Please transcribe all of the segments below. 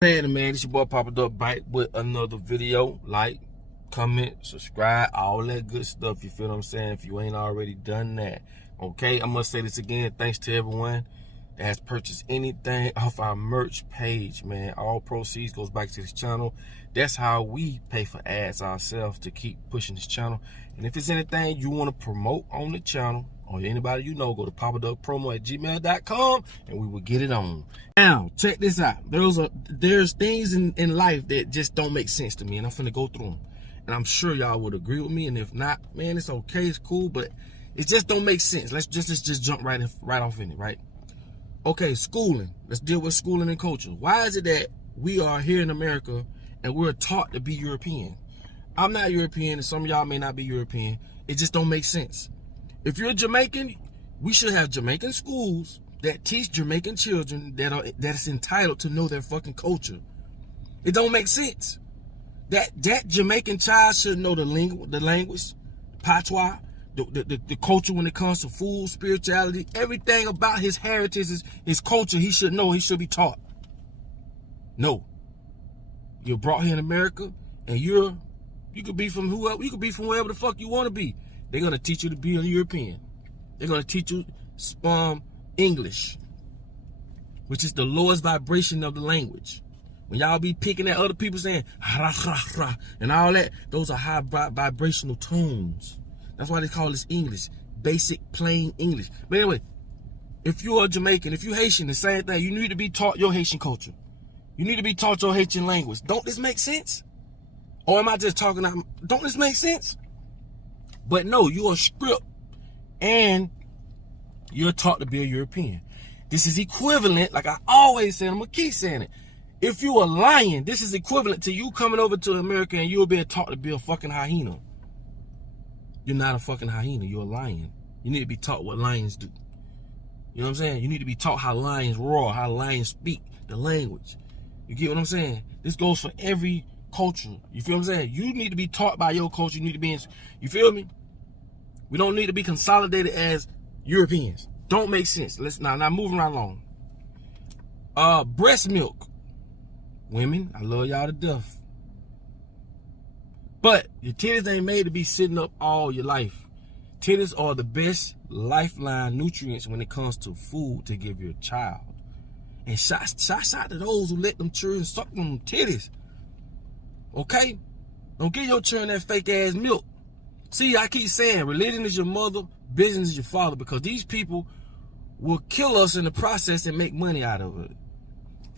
Hey man, it's your boy Papa Duck back with another video. Like, comment, subscribe, all that good stuff. You feel what I'm saying? If you ain't already done that, okay? I must say this again. Thanks to everyone that has purchased anything off our merch page, man. All proceeds goes back to this channel. That's how we pay for ads ourselves to keep pushing this channel. And if it's anything you want to promote on the channel, or anybody you know, go to papaduckpromo@gmail.com and we will get it on. Now, check this out. There's things in life that just don't make sense to me, and I'm finna go through them. And I'm sure y'all would agree with me, and if not, man, it's okay, it's cool, but it just don't make sense. Let's just jump right off in it, right? Okay, schooling. Let's deal with schooling and culture. Why is it that we are here in America and we're taught to be European? I'm not European, and some of y'all may not be European. It just don't make sense. If you're Jamaican, we should have Jamaican schools that teach Jamaican children that is entitled to know their fucking culture. It don't make sense. That Jamaican child should know the language, patois, the culture when it comes to food, spirituality, everything about his heritage, his culture. He should know. He should be taught. No, you're brought here in America, and you could be from whoever. You could be from wherever the fuck you want to be. They're going to teach you to be a European. They're going to teach you English, which is the lowest vibration of the language. When y'all be picking at other people saying, rah, rah, rah, and all that, those are high vibrational tones. That's why they call this English, basic plain English. But anyway, if you are Jamaican, if you Haitian, the same thing. You need to be taught your Haitian culture. You need to be taught your Haitian language. Don't this make sense? Or am I just talking out? Don't this make sense? But no, you're a script and you're taught to be a European. This is equivalent, like I always say, I'm going to keep saying it. If you are lying, this is equivalent to you coming over to America and you're being taught to be a fucking hyena. You're not a fucking hyena, you're a lion. You need to be taught what lions do. You know what I'm saying? You need to be taught how lions roar, how lions speak, the language. You get what I'm saying? This goes for every culture. You feel what I'm saying? You need to be taught by your culture. You need to be in, you feel me? We don't need to be consolidated as Europeans. Don't make sense. Let's now moving right along. Breast milk. Women, I love y'all to death. But your titties ain't made to be sitting up all your life. Titties are the best lifeline nutrients when it comes to food to give your child. And shots out to those who let them children suck them titties. Okay? Don't give your children that fake ass milk. See, I keep saying religion is your mother, business is your father, because these people will kill us in the process and make money out of it.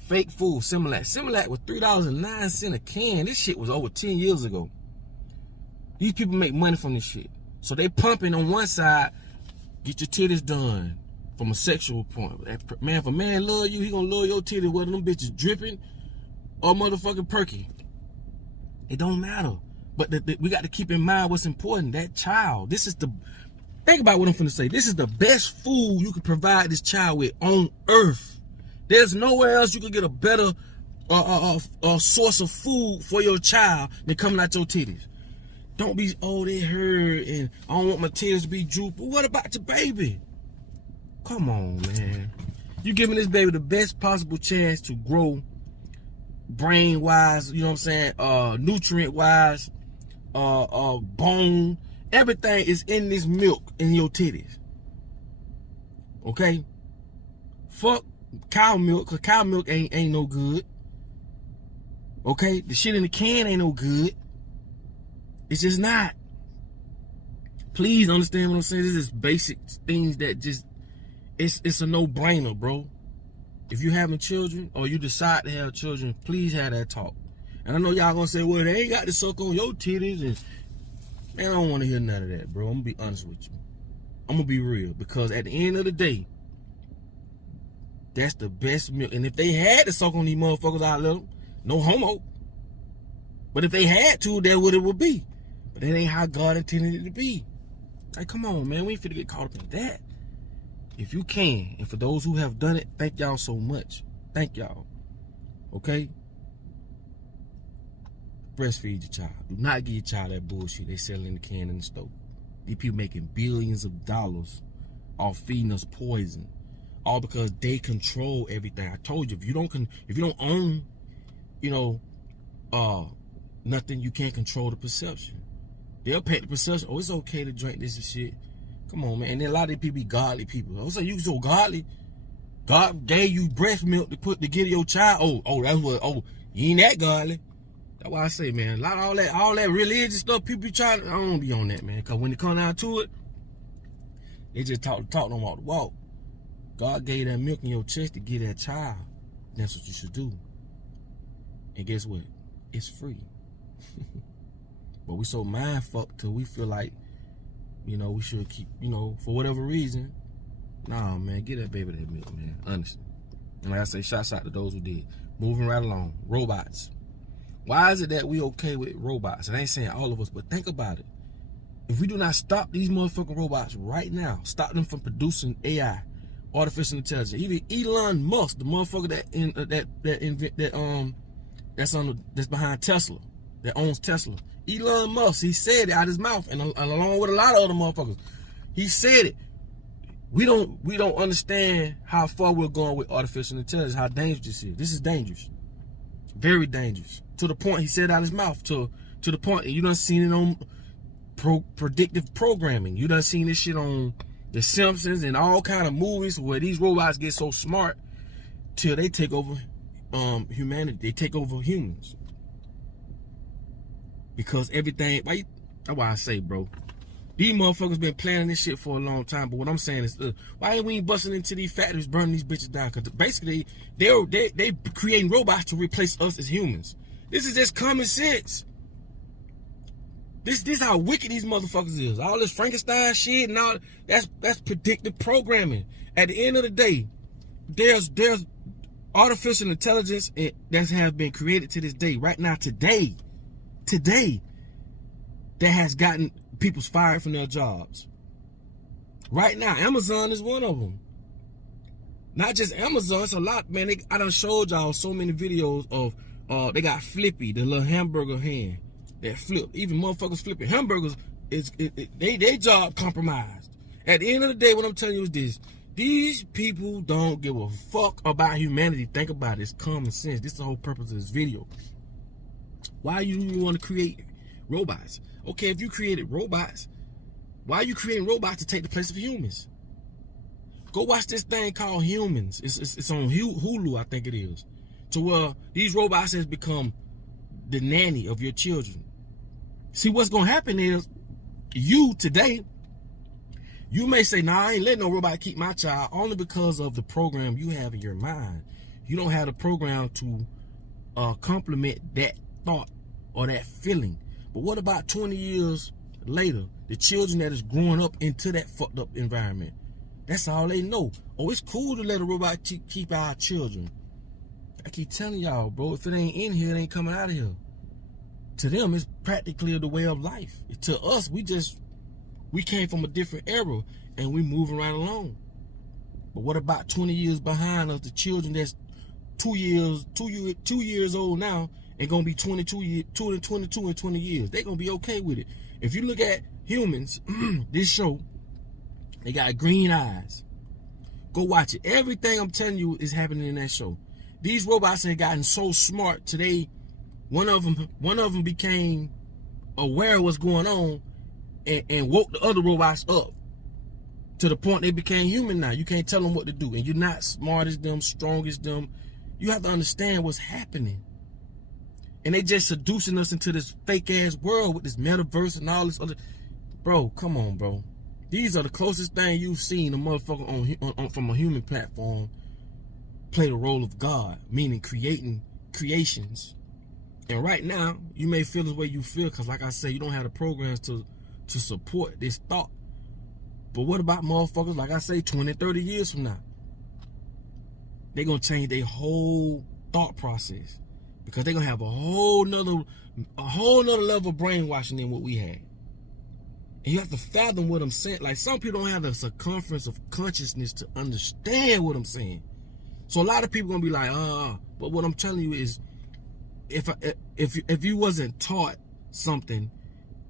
Fake food, Similac. Similac was $3.09 a can. This shit was over 10 years ago. These people make money from this shit. So they pumping on one side, get your titties done from a sexual point. Man, if a man love you, he gonna love your titties, whether them bitches dripping or motherfucking perky. It don't matter. But we got to keep in mind what's important. That child, think about what I'm finna say. This is the best food you can provide this child with on earth. There's nowhere else you can get a better source of food for your child than coming out your titties. Don't be, oh, they hurt and I don't want my titties to be drooping. What about your baby? Come on, man. You giving this baby the best possible chance to grow brain-wise, you know what I'm saying, nutrient-wise, bone, everything is in this milk in your titties. Okay? Fuck cow milk, because cow milk ain't no good. Okay? The shit in the can ain't no good. It's just not. Please understand what I'm saying. This is basic things that just, it's a no-brainer, bro. If you're having children or you decide to have children, please have that talk. And I know y'all gonna say, well, they ain't got to suck on your titties. And man, I don't want to hear none of that, bro. I'm gonna be honest with you. I'm gonna be real, because at the end of the day, that's the best milk. And if they had to suck on these motherfuckers, I'd let them. No homo. But if they had to, that's what it would be. But that ain't how God intended it to be. Like, come on, man. We ain't finna get caught up in that. If you can, and for those who have done it, thank y'all so much. Thank y'all. Okay? Breastfeed your child. Do not give your child that bullshit they sell in the can in the store. These people making billions of dollars off feeding us poison. all because they control everything. I told you, if you don't own nothing. You can't control the perception. They'll paint the perception. Oh, it's okay to drink this and shit. Come on, man. And then a lot of these people be godly people. I was like, you so godly. God gave you breast milk to give to your child. Oh, that's what. Oh, you ain't that godly. That's why I say, man. A lot of all that religious stuff people be trying. I don't be on that, man. Cause when it come down to it, they just talk, don't walk the walk. God gave that milk in your chest to give that child. That's what you should do. And guess what? It's free. But we so mind fucked till we feel like, we should keep, for whatever reason. Nah, man, get that baby that milk, man. Honestly. And like I say, shouts out to those who did. Moving right along. Robots. Why is it that we okay with robots? And I ain't saying all of us, but think about it. If we do not stop these motherfucking robots right now, stop them from producing AI, artificial intelligence. Even Elon Musk, the motherfucker that's behind Tesla, that owns Tesla. Elon Musk, he said it out his mouth, and along with a lot of other motherfuckers, he said it. We don't understand how far we're going with artificial intelligence, how dangerous this is. This is dangerous, very dangerous. To the point he said out his mouth. To the point you done seen it on predictive programming. You done seen this shit on The Simpsons and all kind of movies where these robots get so smart till they take over humanity. They take over humans. Because everything, that's why I say, bro, these motherfuckers been planning this shit for a long time. But what I'm saying is, why ain't we busting into these factories, burning these bitches down? Because basically, they creating robots to replace us as humans. This is just common sense. This how wicked these motherfuckers is. All this Frankenstein shit and all that's predictive programming. At the end of the day, there's artificial intelligence that has been created to this day, right now, today, that has gotten people fired from their jobs. Right now, Amazon is one of them. Not just Amazon, it's a lot, man. I done showed y'all so many videos of they got Flippy, the little hamburger hand that flip. Even motherfuckers flipping hamburgers, they job compromised. At the end of the day, what I'm telling you is this: these people don't give a fuck about humanity. Think about it. It's common sense. This is the whole purpose of this video. Why you want to create robots? Okay, if you created robots, why are you creating robots to take the place of humans? Go watch this thing called Humans. It's on Hulu, I think it is. To where these robots has become the nanny of your children. See, what's going to happen is, you today, you may say, nah, I ain't letting no robot keep my child, only because of the program you have in your mind. You don't have the program to complement that thought or that feeling. But what about 20 years later, the children that is growing up into that fucked up environment? That's all they know. Oh, it's cool to let a robot keep our children. I keep telling y'all, bro, if it ain't in here, it ain't coming out of here. To them, it's practically the way of life. To us, we came from a different era, and we moving right along. But what about 20 years behind us, the children that's 2 years old now, and gonna be 22 in 20 years? They gonna be okay with it. If you look at Humans, this show, they got green eyes. Go watch it. Everything I'm telling you is happening in that show. These robots have gotten so smart today. One of them became aware of what's going on and woke the other robots up to the point they became human now. You can't tell them what to do, and you're not smart as them, strong as them. You have to understand what's happening. And they just seducing us into this fake ass world with this metaverse and all this other. Bro, come on, bro. These are the closest thing you've seen a motherfucker on from a human platform play the role of God, meaning creating creations. And right now, you may feel the way you feel because, like I said, you don't have the programs to support this thought. But what about motherfuckers, like I say, 20, 30 years from now? They're going to change their whole thought process because they're going to have a whole nother level of brainwashing than what we had. And you have to fathom what I'm saying. Like, some people don't have a circumference of consciousness to understand what I'm saying. So a lot of people gonna be like, but what I'm telling you is, if you wasn't taught something,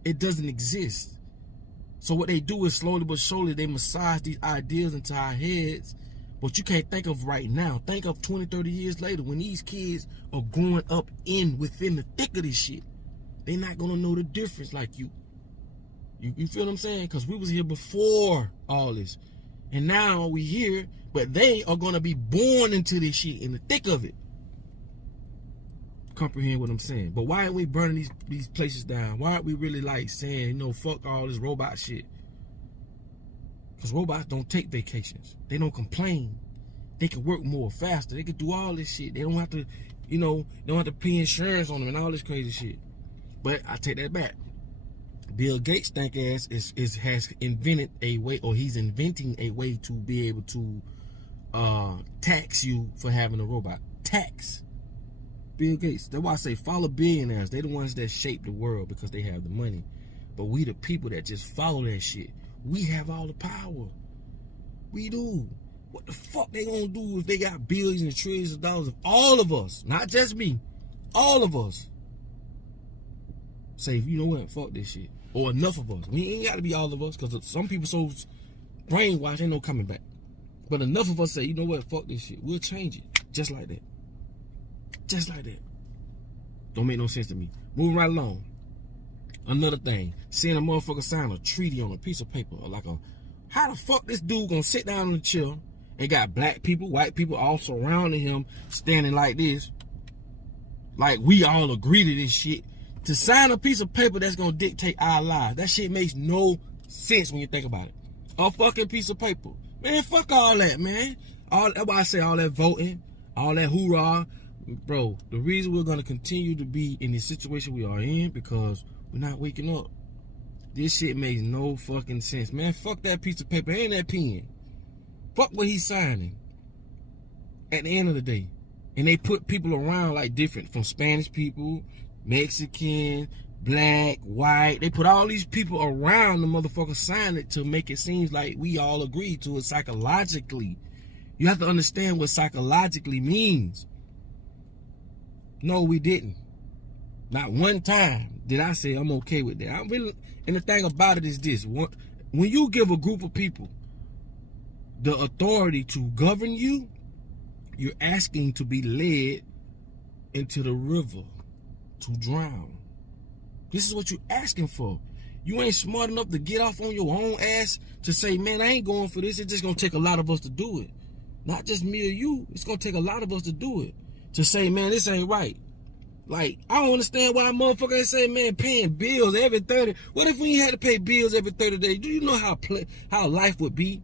it doesn't exist. So what they do is slowly but surely they massage these ideas into our heads But you can't think of right now. Think of 20, 30 years later when these kids are growing up within the thick of this shit. They're not going to know the difference like you. You feel what I'm saying? Because we was here before all this. And now we here, but they are going to be born into this shit, in the thick of it. Comprehend what I'm saying? But why aren't we burning these places down? Why aren't we really like saying, you know, fuck all this robot shit? Because robots don't take vacations. They don't complain. They can work more faster. They can do all this shit. They don't have to, you know, they don't have to pay insurance on them and all this crazy shit. But I take that back. Bill Gates think ass has invented a way, or he's inventing a way to be able to tax you for having a robot. Tax. Bill Gates. That's why I say follow billionaires. They're the ones that shape the world because they have the money. But we the people that just follow that shit. We have all the power. We do. What the fuck they gonna do if they got billions and trillions of dollars? If all of us, not just me, all of us say, you know what, fuck this shit. Or enough of us. We ain't gotta be all of us, because some people so brainwashed, ain't no coming back. But enough of us say, you know what, fuck this shit. We'll change it. Just like that. Just like that. Don't make no sense to me. Moving right along. Another thing, seeing a motherfucker sign a treaty on a piece of paper, or like how the fuck this dude gonna sit down on the chair and got black people, white people all surrounding him, standing like this, like we all agree to this shit, to sign a piece of paper that's gonna dictate our lives. That shit makes no sense when you think about it. A fucking piece of paper. Man, fuck all that, man. That's why I say all that voting, all that hoorah. Bro, the reason we're gonna continue to be in the situation we are in, because we're not waking up. This shit makes no fucking sense, man. Fuck that piece of paper and that pen. Fuck what he's signing. At the end of the day. And they put people around like different, from Spanish people, Mexican, black, white. They put all these people around the motherfucker sign it to make it seem like we all agree to it psychologically. You have to understand what psychologically means. No, we didn't. Not one time did I say I'm okay with that. And the thing about it is this: when you give a group of people the authority to govern you, you're asking to be led into the river to drown. This is what you're asking for. You ain't smart enough to get off on your own ass to say, man, I ain't going for this. It's just gonna take a lot of us to do it. Not just me or you. It's gonna take a lot of us to do it. To say, man, this ain't right. Like, I don't understand why a motherfucker ain't say, man, paying bills every 30. What if we had to pay bills every 30 days? Do you know how life would be?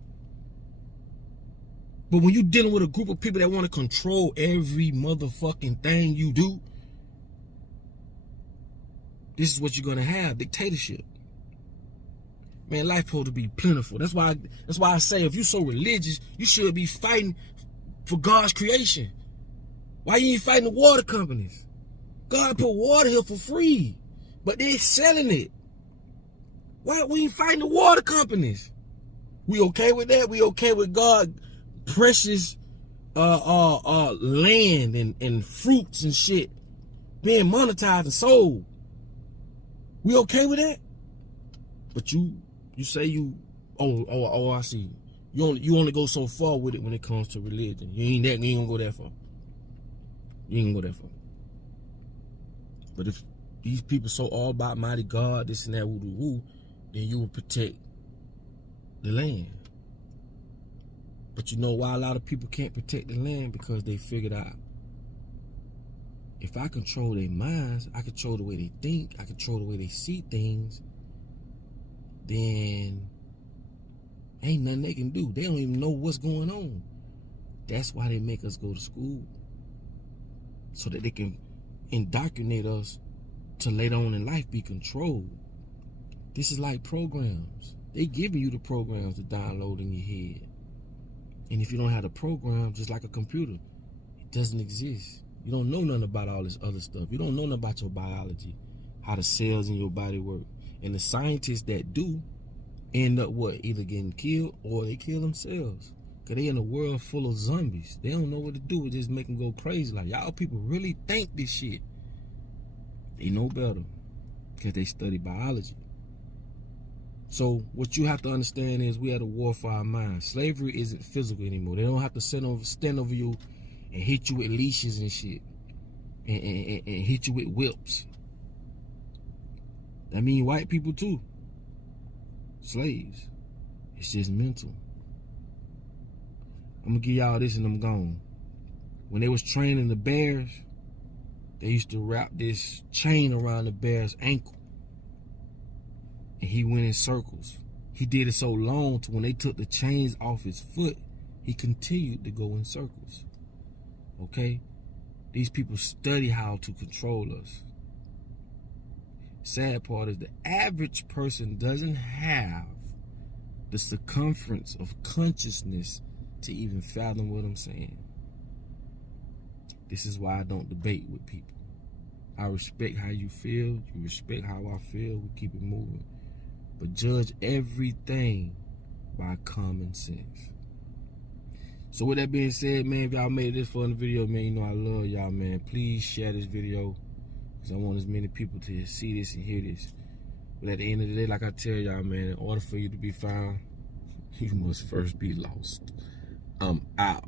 But when you're dealing with a group of people that want to control every motherfucking thing you do, this is what you're gonna have: dictatorship. Man, life supposed to be plentiful. That's why I say, if you're so religious, you should be fighting for God's creation. Why you ain't fighting the water companies? God put water here for free, but they're selling it. Why we ain't fighting the water companies? We okay with that? We okay with God precious land and fruits and shit being monetized and sold? We okay with that? But you say I see. You only go so far with it when it comes to religion. You ain't gonna go that far. You ain't gonna go that far. But if these people so all about mighty God, this and that, woo, then you will protect the land. But you know why a lot of people can't protect the land? Because they figured out, if I control their minds, I control the way they think, I control the way they see things, then ain't nothing they can do. They don't even know what's going on. That's why they make us go to school, so that they can indoctrinate us to later on in life be controlled. This is like programs. They giving you the programs to download in your head. And if you don't have the program, just like a computer, it doesn't exist. You don't know nothing about all this other stuff. You don't know nothing about your biology, how the cells in your body work. And the scientists that do end up what? Either getting killed or they kill themselves. Because they in a world full of zombies. They don't know what to do. It just make them go crazy. Like, y'all people really think this shit. They know better. Because they study biology. So what you have to understand is we had a war for our minds. Slavery isn't physical anymore. They don't have to stand over you and hit you with leashes and shit. And hit you with whips. That mean white people too. Slaves. It's just mental. I'm gonna give y'all this and I'm gone. When they was training the bears, they used to wrap this chain around the bear's ankle. And he went in circles. He did it so long to when they took the chains off his foot, he continued to go in circles. Okay? These people study how to control us. Sad part is the average person doesn't have the circumference of consciousness to even fathom what I'm saying. This is why I don't debate with people. I respect how you feel. You respect how I feel. We keep it moving. But judge everything by common sense. So with that being said, man, if y'all made it this far in the video, man, you know I love y'all, man. Please share this video, because I want as many people to see this and hear this. But at the end of the day, like I tell y'all, man, in order for you to be found, you must first be lost. I'm out.